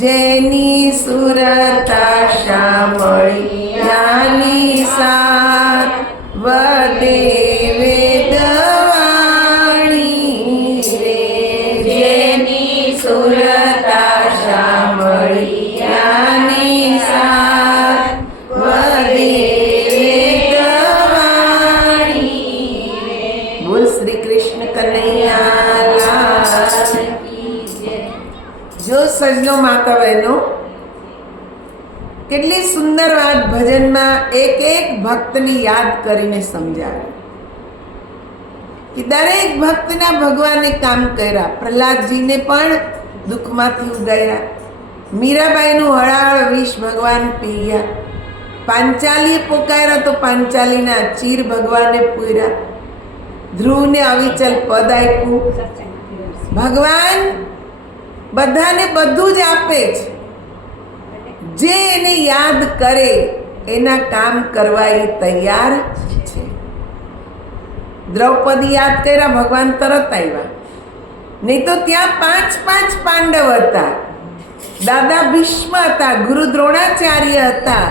જેની સુરતા સાંભળ્યાની સાર વદે વેદવાણી રે. જેની સુરતા સાંભળ્યાની સાર વદે વેદવાણી રે. બોલ શ્રી કૃષ્ણ કનૈયા લાલ. જો સજનો માતા બહેનો, કેટલી સુંદર વાત ભજનમાં એક એક ભક્તની યાદ કરીને સમજાવે કે દરેક ભક્તના ભગવાને કામ કર્યા. પ્રહલાદજીને પણ દુઃખમાંથી ઉગાર્યા. મીરાબાઈનું હળાહળ વિષ ભગવાન પી ગયા. પાંચાલીએ પોકાર્યા તો પાંચાલીના ચીર ભગવાને પૂર્યા. ધ્રુવને અવિચલ પદ આપ્યું. ભગવાન બધાને બધું જ આપે છે. જે એને યાદ કરે એના કામ કરવા એ તૈયાર છે. દ્રૌપદી યાદ કર્યા, ભગવાન તરત આવ્યા. નહીં તો ત્યાં 5 પાંડવ હતા. દાદા ભીષ્મ હતા, ગુરુ દ્રોણાચાર્ય હતા.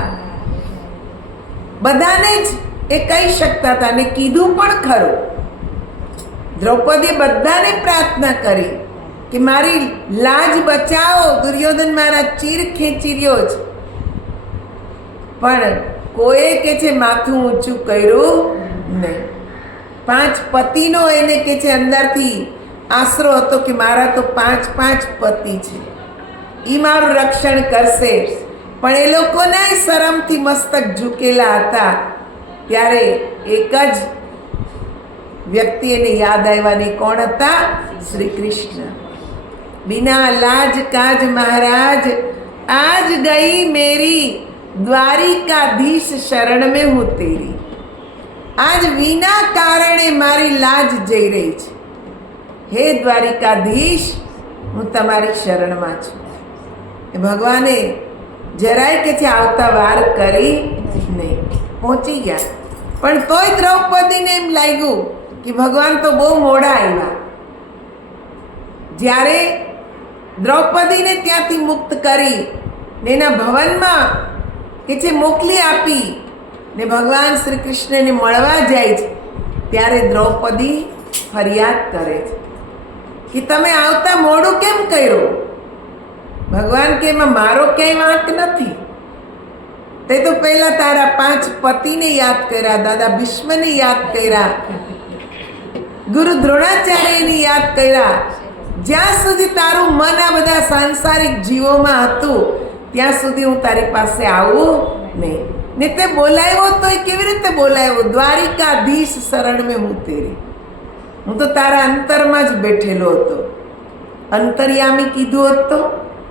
બધાને જ એ કહી શકતા હતા ને કીધું પણ ખરું. દ્રૌપદીએ બધાને પ્રાર્થના કરી કે મારી લાજ બચાવો, દુર્યોધન મારા ચીર ખેંચી રહ્યો છે. પણ કોઈએ કે છે માથું ઊંચું કર્યું નહીં. 5 પતિનો એને કે છે અંદરથી આશરો હતો કે મારા તો 5 પતિ છે, એ મારું રક્ષણ કરશે. પણ એ લોકોના શરમથી મસ્તક ઝૂકેલા હતા. ત્યારે એક જ વ્યક્તિ એને યાદ આવ્યા ને કોણ હતા? શ્રી કૃષ્ણ. बिना लाज काज महाराज आज गई मेरी द्वारिकाधीश शरण में हूँ तेरी. आज विना કારણે મારી લાજ જઈ રહી છે. હે દ્વારિકાધીશ, હું તમારી શરણમાં છું. એ ભગવાને જરાય કે છે આવતા વાર કરી નહીં, પહોંચી ગયા. પણ તોય દ્રૌપદીને એમ લાગ્યું કે ભગવાન તો બહુ મોડા આવ્યા. જ્યારે દ્રૌપદીને ત્યાંથી મુક્ત કરી ને એના ભવનમાં કે છે મોકલી આપી ને ભગવાન શ્રી કૃષ્ણને મળવા જાય છે, ત્યારે દ્રૌપદી ફરિયાદ કરે છે કે તમે આવતા મોડું કેમ કર્યું? ભગવાન કે એમાં મારો ક્યાંય વાંક નથી. તે તો પહેલા તારા 5 પતિને યાદ કર્યા, દાદા ભીષ્મને યાદ કર્યા, ગુરુ દ્રોણાચાર્યને યાદ કર્યા. જ્યાં સુધી તારું મન આ બધા સાંસારિક જીવોમાં હતું ત્યાં સુધી હું તારી પાસે આવું નહીં. ને તે બોલાવ્યો તો એ કેવી રીતે બોલાવ્યો? દ્વારિકાધીશ શરણ મેં હું તેરી. હું તો તારા અંતરમાં જ બેઠેલો હતો. અંતર્યામી કીધું હોત તો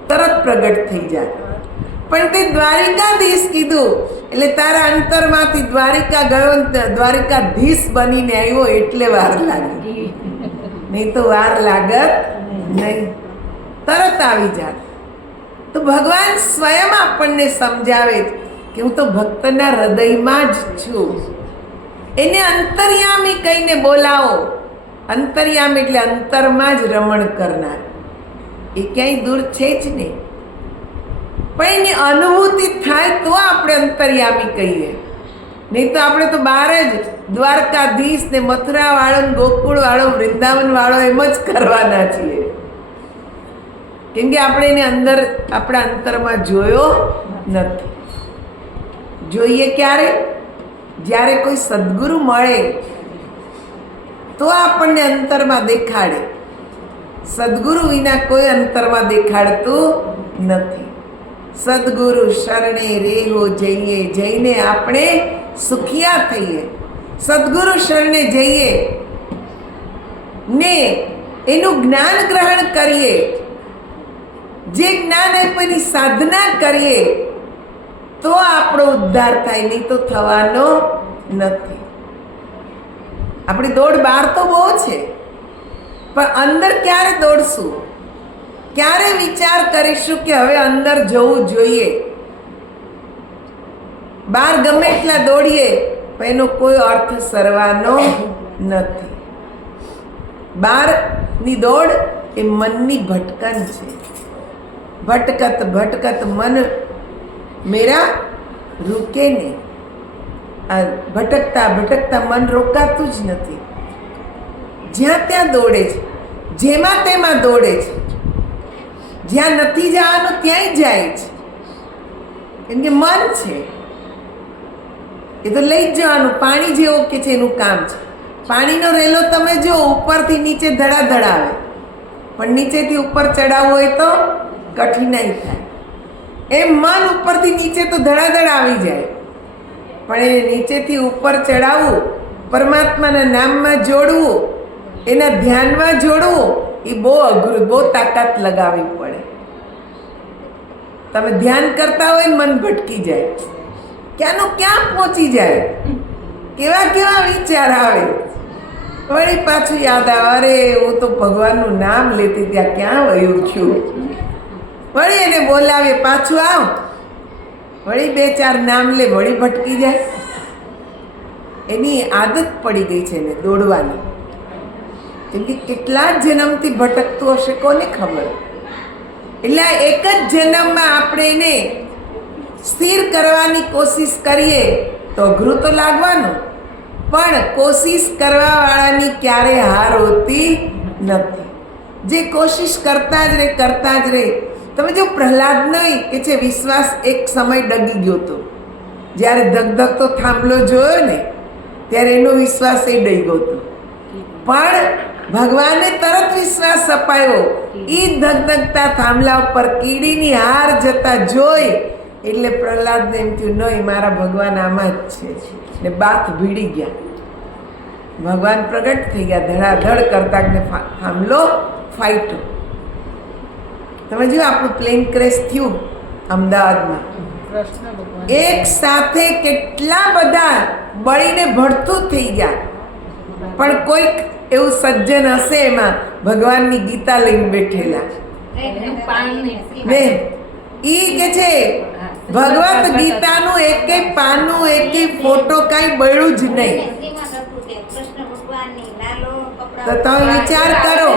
તરત પ્રગટ થઈ જાય. પણ તે દ્વારિકાધીશ કીધું એટલે તારા અંતરમાંથી દ્વારિકા ગયો, દ્વારિકાધીશ બનીને આવ્યો એટલે વાર લાગી. નહીં તો વાર લાગત નહીં, તરત આવી જાત. તો ભગવાન સ્વયં આપણને સમજાવે કે હું તો ભક્તના હૃદયમાં જ છું. એને અંતર્યામી કહીને બોલાવો. અંતર્યામી એટલે અંતરમાં જ રમણ કરનાર. એ ક્યાંય દૂર છે જ નહીં, પણ એની અનુભૂતિ થાય તો આપણે અંતર્યામી કહીએ. નહીં તો આપણે તો બહાર જ દ્વારકાધીશ ને મથુરા વાળો, ગોકુળ વાળો, વૃંદાવન વાળો એમ જ કરવાના છીએ. કેમ કે આપણે એને અંદર આપણા અંતરમાં જોયો નથી. જોઈએ ક્યારે? જ્યારે કોઈ સદગુરુ મળે તો આપણને અંતરમાં દેખાડે. સદગુરુ વિના કોઈ અંતરમાં દેખાડતું નથી. સદગુરુ શરણે રેહો જઈએ, જઈને આપણે સુખિયા થઈએ. સદગુરુ શરણે જઈએ ને એનું જ્ઞાન ગ્રહણ કરીએ. જે જ્ઞાન આપ્યાની સાધના કરીએ તો આપણો ઉદ્ધાર થાય, નહીં તો થવાનો નથી. આપણી દોડ બહાર તો બહુ છે, પણ અંદર ક્યારે દોડશું? ક્યારે વિચાર કરીશું કે હવે અંદર જવું જોઈએ? બહાર ગમે એટલા દોડીએ પણ એનો કોઈ અર્થ સરવાનો નથી. બહારની દોડ એ મનની ભટકન છે. ભટકત ભટકત મન મેરા રૂકે નહીં. આ ભટકતા ભટકતા મન રોકાતું જ નથી. જ્યાં ત્યાં દોડે છે, જેમાં તેમાં દોડે છે. જ્યાં નથી જવાનું ત્યાંય જાય છે, કેમ કે મન છે એ તો લઈ જ જવાનું. પાણી જેવો કે છે એનું કામ છે. પાણીનો રેલો તમે જો ઉપરથી નીચે ધડાધડ આવે, પણ નીચેથી ઉપર ચડાવવું હોય તો કઠિનાઈ થાય. એમ મન ઉપરથી નીચે તો ધડાધડ આવી જાય, પણ એને નીચેથી ઉપર ચડાવવું, પરમાત્માના નામમાં જોડવું, એના ધ્યાનમાં જોડવું, એ બહુ અઘરું, બહુ તાકાત લગાવવી પડે. તમે ધ્યાન કરતા હોય મન ભટકી જાય, ક્યાંનું ક્યાં પહોંચી જાય, કેવા કેવા વિચાર આવે. વળી પાછું યાદ આવે, અરે હું તો ભગવાનનું નામ લેતી ત્યાં ક્યાં વયું છું. વળી એને બોલાવે, પાછું આવ, વળી બે ચાર નામ લે, વળી ભટકી જાય. એની આદત પડી ગઈ છે ને દોડવાની. કેમ કે કેટલા જન્મથી ભટકતું હશે કોને ખબર. એટલે આ એક જ જન્મમાં આપણે એને સ્થિર કરવાની કોશિશ કરીએ તો અઘરું તો લાગવાનું, પણ કોશિશ કરવાવાળાની ક્યારે હાર હોતી નથી. જે કોશિશ કરતા જ રહે, કરતા જ રહે. તમે જો પ્રહલાદ નહીં કે છે વિશ્વાસ એક સમય ડગી ગયો હતો. જ્યારે ધગધગતો થાંભલો જોયો ને ત્યારે એનો વિશ્વાસ એ ડગી ગયો હતો, પણ ભગવાને તરત વિશ્વાસ અપાયો. એ ધગધગતા થાંભલા ઉપર કીડીની હાર જતા જોઈ એટલે પ્રહલાદને એમ થયું, નહીં મારા ભગવાન આમાં જ છે, ને બાથ ભીડી ગયા. ભગવાન પ્રગટ થઈ ગયા, ધડાધડ કરતા ને થાંભલો ફાઈટો. તમે જો આપણું પ્લેન ક્રેશ થયું અમદાવાદમાં, એક સાથે કેટલા બધા બળીને ભડથું થઈ ગયા, પણ કોઈક એવું સજ્જન હશે એમાં ભગવાનની ગીતા લઈને બેઠેલા ને ઈ કે છે ભગવત ગીતાનું એકેય પાનું એકેય ફોટો કાંઈ બળ્યું જ નહીં. તો તમે વિચાર કરો,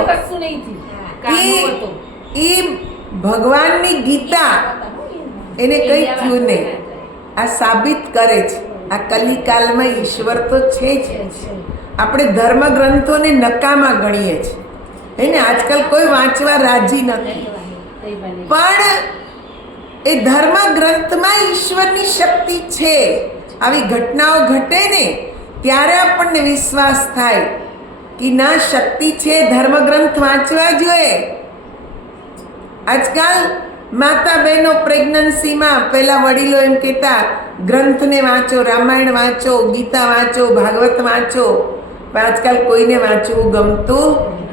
ઈ ભગવાનની ગીતા એને કંઈ થયું નહીં. આ સાબિત કરે છે આ કલિકાલમાં ઈશ્વર તો છે જ. આપણે ધર્મ ગ્રંથોને નકામા ગણીએ છીએ, એને આજકાલ કોઈ વાંચવા રાજી નથી, પણ એ ધર્મ ગ્રંથમાં ઈશ્વરની શક્તિ છે. આવી ઘટનાઓ ઘટે ને ત્યારે આપણને વિશ્વાસ થાય કે ના શક્તિ છે, ધર્મ ગ્રંથ વાંચવા જોઈએ. આજકાલ માતા બહેનો પ્રેગ્નન્સીમાં પહેલા વડીલો એમ કહેતા ગ્રંથને વાંચો, રામાયણ વાંચો, ગીતા વાંચો, ભાગવત વાંચો. પણ આજકાલ કોઈને વાંચવું ગમતું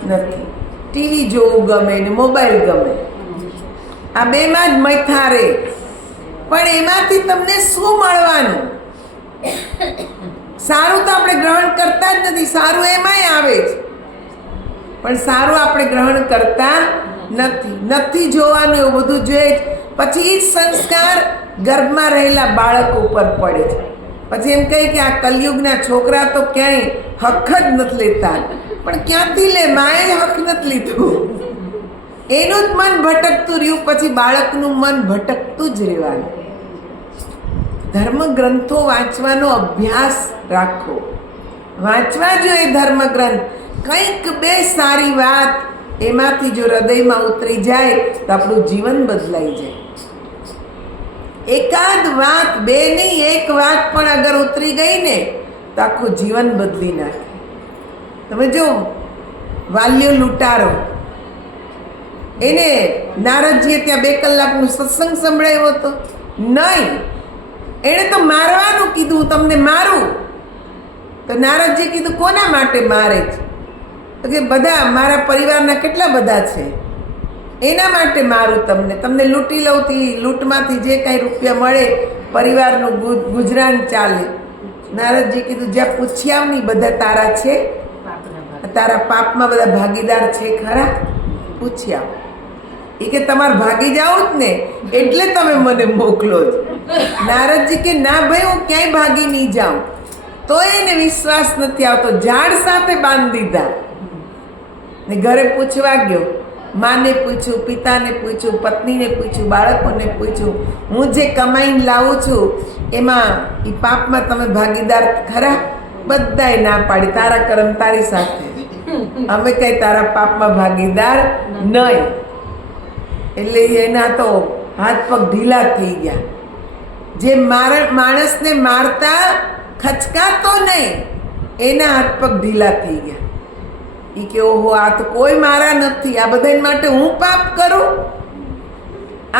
નથી. ટીવી જોવું ગમે ને મોબાઈલ ગમે, આ બેમાં જ મથા રે. પણ એમાંથી તમને શું મળવાનું? સારું તો આપણે ગ્રહણ કરતા જ નથી, સારું એમાંય આવે છે, પણ સારું આપણે ગ્રહણ કરતા નથી જોવાનું. એવું બધું જોઈએ જ. પછી એ જ સંસ્કાર ગર્ભમાં રહેલા બાળક ઉપર પડે છે. પછી એમ કહે કે આ કલયુગના છોકરા તો ક્યાંય હક જ નથી લેતા, પણ ક્યાંથી લે? માએ હક નથી લીધું. એનું જ મન ભટકતું રહ્યું, પછી બાળકનું મન ભટકતું જ રહેવાનું. ધર્મ ગ્રંથો વાંચવાનો અભ્યાસ રાખો, વાંચવા જોઈએ ધર્મ ગ્રંથ. કંઈક બે સારી વાત એમાંથી જો હૃદયમાં ઉતરી જાય તો આપણું જીવન બદલાઈ જાય. એકાદ વાત, બે નહીં, એક વાત પણ અગર ઉતરી ગઈ ને તો આખું જીવન બદલી નાખે. તમે જો વાલ્યો લૂંટારો, એને નારદજીએ ત્યાં 2 કલાકનું સત્સંગ સંભળાવ્યો હતો નહીં, એણે તો મારવાનું કીધું, તમને મારું. તો નારદજીએ કીધું કોના માટે મારે છે? તો કે બધા મારા પરિવારના કેટલા બધા છે એના માટે મારું તમને લૂંટી લઉં. લૂંટમાંથી જે કાંઈ રૂપિયા મળે પરિવારનું ગુજરાન ચાલે. નારદજી કીધું જ્યાં પૂછ્યા નહીં, બધા તારા છે, તારા પાપમાં બધા ભાગીદાર છે ખરા? પૂછ્યા. એ કે તમારે ભાગી જાઓ જ ને એટલે તમે મને મોકલો જ. નારદજી કે ના ભાઈ, હું ક્યાંય ભાગી નહીં જાઉં. તો એને વિશ્વાસ નથી આવતો, ઝાડ સાથે બાંધી દીધા ને ઘરે પૂછવા ગયો. માને પૂછ્યું, પિતાને પૂછ્યું, પત્નીને પૂછ્યું, બાળકોને પૂછ્યું, હું જે કમાઈને લાવું છું એમાં એ પાપમાં તમે ભાગીદાર ખરા? બધાએ ના પાડી, તારા કર્મ તારી સાથે, અમે કઈ તારા પાપમાં ભાગીદાર નહીં. એટલે એના તો હાથ પગ ઢીલા થઈ ગયા. જે માણસને મારતા ખચકાતો નહીં, એના હાથ પગ ઢીલા થઈ ગયા. એ કે ઓહો, આ તો કોઈ મારા નથી, આ બધા માટે હું પાપ કરું?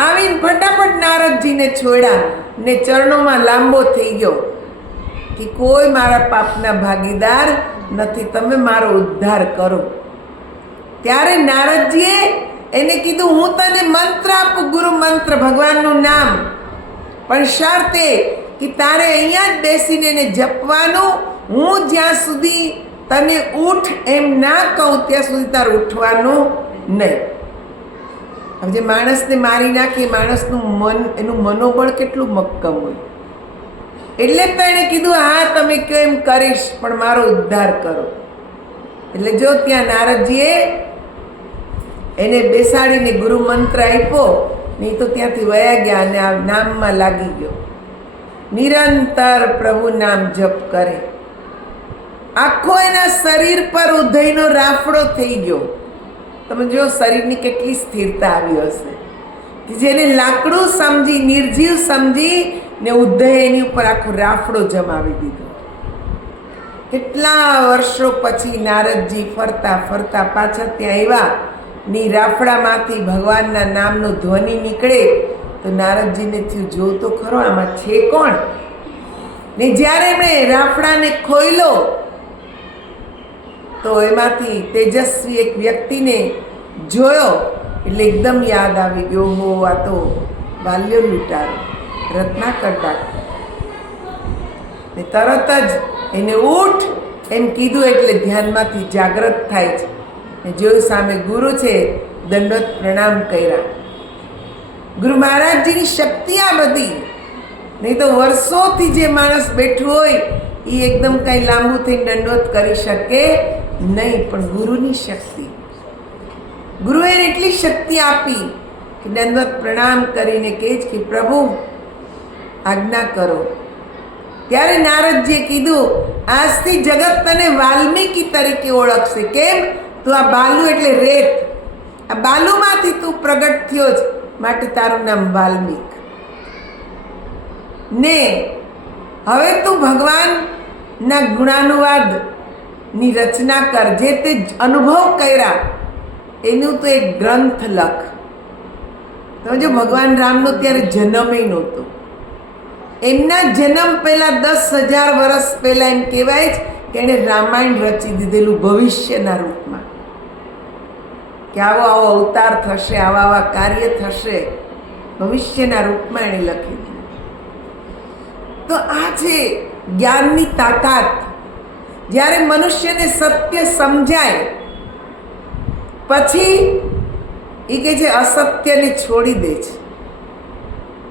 આવીને ફટાફટ નારદજીને છોડ્યા ને ચરણોમાં લાંબો થઈ ગયો કે કોઈ મારા પાપના ભાગીદાર નથી, તમે મારો ઉદ્ધાર કરો. ત્યારે નારદજીએ એને કીધું, હું તને મંત્ર આપું, ગુરુ મંત્ર, ભગવાનનું નામ, પણ શરતે કે તારે અહીંયા જ બેસીને એને જપવાનું. હું જ્યાં સુધી તને ઉઠ એમ ના કહું ત્યાં સુધી તારે ઉઠવાનું નહીં. હવે જે માણસને મારી નાખે, માણસનું મન, એનું મનોબળ કેટલું મક્કમ હોય. એટલે જ તો એણે કીધું, હા તમે કહો એમ કરીશ, પણ મારો ઉદ્ધાર કરો. એટલે જો ત્યાં નારદજીએ એને બેસાડીને ગુરુ મંત્ર આપ્યો, નહીં તો ત્યાંથી વયા ગયા અને આ નામમાં લાગી ગયો. નિરંતર પ્રભુ નામ જપ કરે. આખો એના શરીર પર ઉદયનો રાફડો થઈ ગયો. તમે જો શરીરની કેટલી સ્થિરતા આવી હશે કે જેને લાકડું સમજી, નિર્જીવ સમજી ને ઉદય એની ઉપર આખો રાફડો જમાવી દીધો. કેટલા વર્ષો પછી નારદજી ફરતા ફરતા પાછા ત્યાં આવ્યા. ની રાફડામાંથી ભગવાનના નામનો ધ્વનિ નીકળે તો નારદજીને થયું, જો તો ખરો આમાં છે કોણ? ને જ્યારે એમણે રાફડાને ખોલ્યો તો એમાંથી તેજસ્વી એક વ્યક્તિને જોયો. એટલે એકદમ યાદ આવી ગયો, હો આ તો બાલ્યો લૂંટારો, રત્નાકર ડાકુ. ને તરત જ એને ઉઠ એમ કીધું એટલે ધ્યાનમાંથી જાગૃત થાય છે. ને જોયું સામે ગુરુ છે, દંડવત પ્રણામ કર્યા. ગુરુ મહારાજજીની શક્તિ આ બધી. નહીં તો વર્ષોથી જે માણસ બેઠું હોય એ એકદમ કાંઈ લાંબુ થઈને દંડવત કરી શકે નહીં, પણ ગુરુની શક્તિ. ગુરુએ એટલી શક્તિ આપી કે દંડવત પ્રણામ કરીને કહે છે કે પ્રભુ આજ્ઞા કરો. ત્યારે નારદજીએ કીધું, આજથી જગત તને વાલ્મીકી તરીકે ઓળખશે. કેમ? તું આ બાલુ એટલે રેત, આ બાલુમાંથી તું પ્રગટ થયો જ, માટે તારું નામ વાલ્મીક. ને હવે તું ભગવાનના ગુણાનુવાદની રચના કર. જે તે અનુભવ કર્યા એનું તો એક ગ્રંથ લખ. તમે જો ભગવાન રામનો ત્યારે જન્મે નહોતો. એમના જન્મ પહેલાં 10,000 વર્ષ પહેલાં એમ કહેવાય છે કે એણે રામાયણ રચી દીધેલું ભવિષ્યના રૂપમાં, કે આવો આવો અવતાર થશે, આવા આવા કાર્ય થશે, ભવિષ્યના રૂપમાં એણે લખી દીધું. તો આ છે જ્ઞાનની તાકાત. જ્યારે મનુષ્યને સત્ય સમજાય પછી એ કે છે અસત્યને છોડી દે છે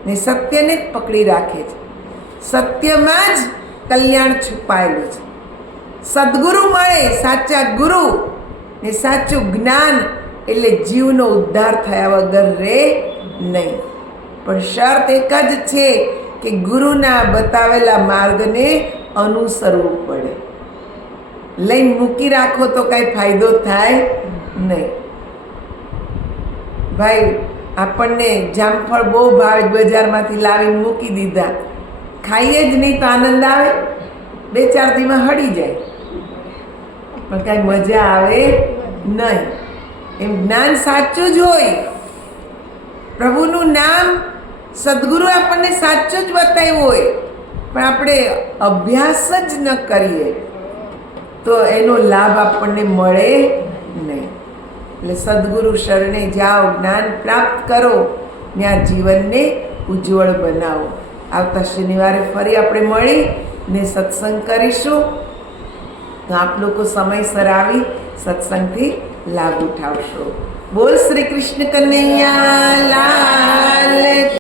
ને સત્યને જ પકડી રાખે છે. સત્યમાં જ કલ્યાણ છુપાયેલું છે. સદગુરુ મળે, સાચા ગુરુ ને સાચું જ્ઞાન, એટલે જીવનો ઉદ્ધાર થયા વગર રહે નહીં. પણ શરત એક જ છે કે ગુરુના બતાવેલા માર્ગને અનુસરવું પડે. લઈને મૂકી રાખો તો કાંઈ ફાયદો થાય નહીં. ભાઈ આપણને જામફળ બહુ ભાવે, બજારમાંથી લાવીને મૂકી દીધા, ખાઈએ જ નહીં તો આનંદ આવે? 2-4 દીમાં હળી જાય, પણ કાંઈ મજા આવે નહીં. એમ જ્ઞાન સાચું જ હોય. પ્રભુનું નામ સદગુરુ આપણને સાચું જ બતાવ્યું હોય, પણ આપણે અભ્યાસ જ ન કરીએ તો એનો લાભ આપણને મળે નહીં. એટલે સદગુરુ શરણે જાઓ, જ્ઞાન પ્રાપ્ત કરો ને આ જીવનને ઉજ્જવળ બનાવો. આવતા શનિવારે ફરી આપણે મળી ને સત્સંગ કરીશું. તો આપ લોકો સમયસર આવી સત્સંગથી લાભ ઉઠાવશો. બોલ શ્રી કૃષ્ણ કનૈયા લાલ.